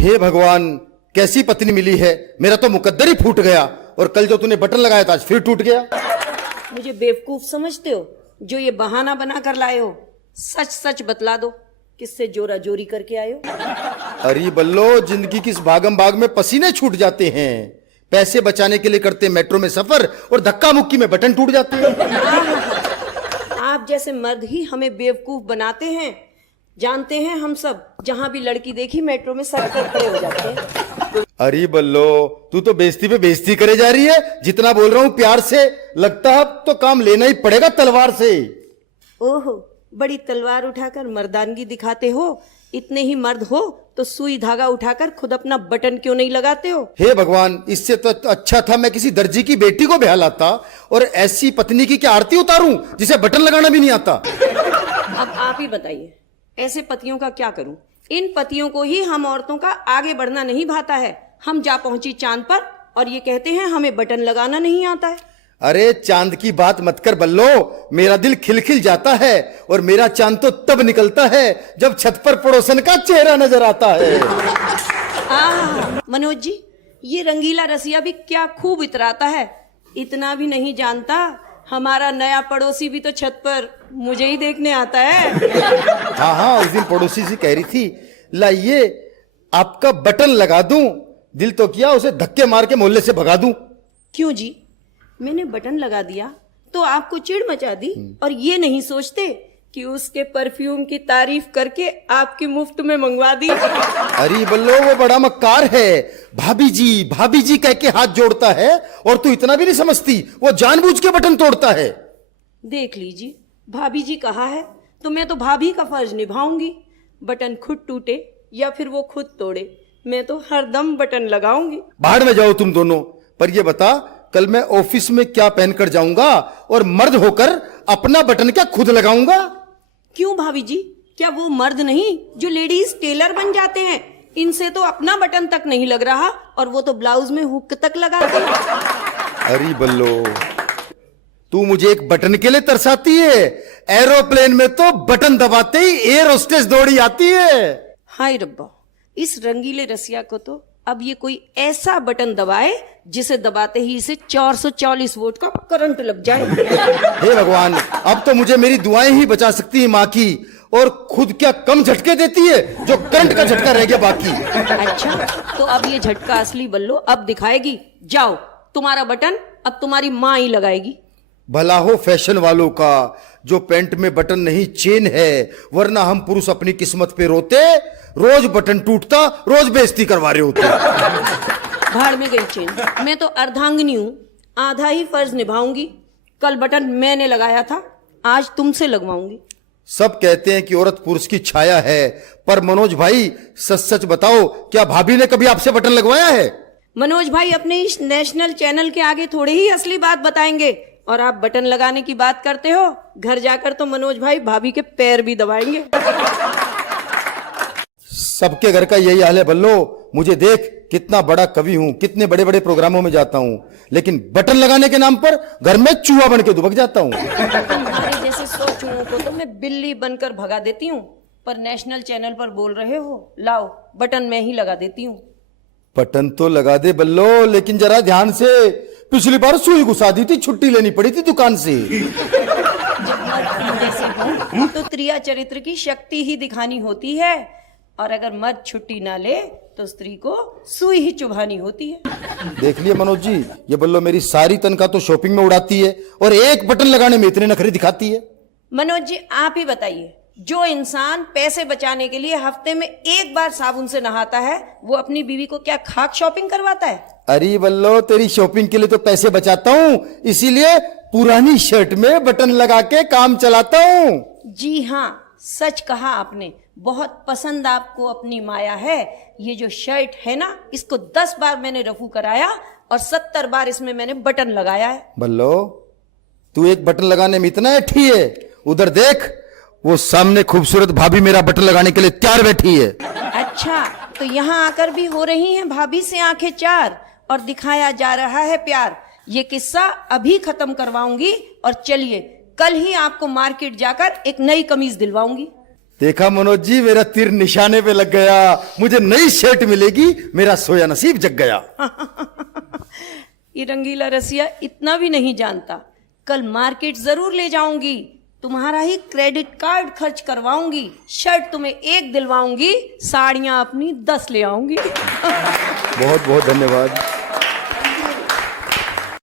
हे भगवान, कैसी पत्नी मिली है। मेरा तो मुकद्दर ही फूट गया, और कल जो तूने बटन लगाया था आज फिर टूट गया। मुझे बेवकूफ समझते हो जो ये बहाना बना कर लाए हो? सच सच बतला दो, किससे जोरा जोरी करके आए हो? अरे बल्लो, जिंदगी की इस भागम भाग में पसीने छूट जाते हैं। पैसे बचाने के लिए करते मेट्रो में सफर, और धक्का मुक्की में बटन टूट जाते हैं। आप जैसे मर्द ही हमें बेवकूफ बनाते हैं। जानते हैं हम सब, जहां भी लड़की देखी मेट्रो में सर पर खड़े हो जाते हैं। अरे बल्लो, तू तो बेइज्जती पे बेइज्जती करे जा रही है। जितना बोल रहा हूं प्यार से, लगता है अब तो काम लेना ही पड़ेगा तलवार से। ओहो, बड़ी तलवार उठाकर मर्दानगी दिखाते हो। इतने ही मर्द हो तो सुई धागा उठाकर खुद अपना बटन क्यों नहीं लगाते हो? हे भगवान, इससे तो अच्छा था मैं किसी दर्जी की बेटी को ब्याह लाता, और ऐसी पत्नी की क्या आरती उतारूं जिसे बटन लगाना भी नहीं आता। अब आप ही बताइए, ऐसे पतियों का क्या करूं? इन पतियों को ही हम औरतों का आगे बढ़ना नहीं भाता है। हम जा पहुंची चांद पर और ये कहते हैं हमें बटन लगाना नहीं आता है। अरे चांद की बात मत कर बल्लो, मेरा दिल खिलखिल जाता है, और मेरा चांद तो तब निकलता है जब छत पर पड़ोसन का चेहरा नजर आता है। मनोज जी, ये रंगीला रसिया भी क्या खूब इतराता है। इतना भी नहीं जानता, हमारा नया पड़ोसी भी तो छत पर मुझे ही देखने आता है। हाँ हाँ, उस दिन पड़ोसी से कह रही थी, लाइए आपका बटन लगा दूं। दिल तो किया उसे धक्के मार के मोहल्ले से भगा दूं। क्यों जी, मैंने बटन लगा दिया तो आपको चिढ़ मचा दी, और ये नहीं सोचते कि उसके परफ्यूम की तारीफ करके आपकी मुफ्त में मंगवा दी। अरे बल्लो, वो बड़ा मक्कार है। भाभी जी कह के हाथ जोड़ता है, और तू इतना भी नहीं समझती, वो जानबूझ के बटन तोड़ता है। देख लीजिए, भाभी जी कहा है तो मैं तो भाभी का फर्ज निभाऊंगी। बटन खुद टूटे या फिर वो खुद तोड़े, मैं तो हरदम बटन लगाऊंगी। बाहर में जाओ तुम दोनों। पर ये बता, कल मैं ऑफिस में क्या पहनकर जाऊंगा, और मर्द होकर अपना बटन क्या खुद लगाऊंगा? क्यों भाभी जी, क्या वो मर्द नहीं जो लेडीज टेलर बन जाते हैं? इनसे तो अपना बटन तक नहीं लग रहा, और वो तो ब्लाउज में हुक तक लगाते हैं। अरे बल्लो, तू मुझे एक बटन के लिए तरसाती है। एरोप्लेन में तो बटन दबाते ही एयर होस्टेस दौड़ी आती है। हाय रब्बा, इस रंगीले रसिया को तो अब ये कोई ऐसा बटन दबाए जिसे दबाते ही इसे 440 वोल्ट का करंट लग जाए। हे भगवान, अब तो मुझे मेरी दुआएं ही बचा सकती है माँ की, और खुद क्या कम झटके देती है जो करंट का झटका रह गया बाकी। अच्छा, तो अब ये झटका असली बल्लो अब दिखाएगी। जाओ, तुम्हारा बटन अब तुम्हारी माँ ही लगाएगी। भला हो फैशन वालों का, जो पैंट में बटन नहीं चेन है, वरना हम पुरुष अपनी किस्मत पे रोते। रोज बटन टूटता, रोज बेइज्जती करवा रहे होते। भाड़ में गई चेन, मैं तो अर्धांगिनी हूँ, आधा ही फर्ज निभाऊंगी। कल बटन मैंने लगाया था, आज तुमसे लगवाऊंगी। सब कहते हैं कि औरत पुरुष की छाया है, पर मनोज भाई सच सच बताओ, क्या भाभी ने कभी आपसे बटन लगवाया है? मनोज भाई अपने इस नेशनल चैनल के आगे थोड़ी ही असली बात बताएंगे, और आप बटन लगाने की बात करते हो। घर जाकर तो मनोज भाई भाभी के पैर भी दबाएंगे। सबके घर का यही हाल है बल्लो। मुझे देख, कितना बड़ा कवि हूं, कितने बड़े बड़े प्रोग्रामों में जाता हूं, लेकिन बटन लगाने के नाम पर घर में चूहा बन के दुबक जाता हूं। तुम्हारे जैसे 100 चूहों को तो मैं बिल्ली बनकर भगा देती हूँ, पर नेशनल चैनल पर बोल रहे हो, लाओ बटन मैं ही लगा देती हूँ। बटन तो लगा दे बल्लो, लेकिन जरा ध्यान से। पिछली बार सुई घुसा दी थी, छुट्टी लेनी पड़ी थी दुकान से। जब मर्द जैसे हो तो त्रिया चरित्र की शक्ति ही दिखानी होती है, और अगर मर्द छुट्टी ना ले तो स्त्री को सुई ही चुभानी होती है। देख लिया मनोज जी, ये बल्लो मेरी सारी तनख्वाह तो शॉपिंग में उड़ाती है, और एक बटन लगाने में इतने नखरे दिखाती है। मनोज जी, आप ही बताइए, जो इंसान पैसे बचाने के लिए हफ्ते में एक बार साबुन से नहाता है, वो अपनी बीवी को क्या खाक शॉपिंग करवाता है? अरे बल्लो, तेरी शॉपिंग के लिए तो पैसे बचाता हूँ, इसीलिए पुरानी शर्ट में बटन लगा के काम चलाता हूँ। जी हाँ, सच कहा आपने। बहुत पसंद आपको अपनी माया है। ये जो शर्ट है ना, इसको 10 बार मैंने रफू कराया, और 70 बार इसमें मैंने बटन लगाया है। बल्लो, तू एक बटन लगाने में इतना अठी है? उधर देख, वो सामने खूबसूरत भाभी मेरा बटन लगाने के लिए तैयार बैठी है। अच्छा, तो यहाँ आकर भी हो रही हैं भाभी से आंखें चार, और दिखाया जा रहा है प्यार। ये किस्सा अभी खत्म करवाऊंगी, और चलिए कल ही आपको मार्केट जाकर एक नई कमीज दिलवाऊंगी। देखा मनोज जी, मेरा तीर निशाने पे लग गया। मुझे नई शर्ट मिलेगी, मेरा सोया नसीब जग गया। ये रंगीला रसिया इतना भी नहीं जानता। कल मार्केट जरूर ले जाऊंगी, तुम्हारा ही क्रेडिट कार्ड खर्च करवाऊंगी, शर्ट तुम्हें 1 दिलवाऊंगी, साड़ियां अपनी 10 ले आऊंगी। बहुत बहुत धन्यवाद।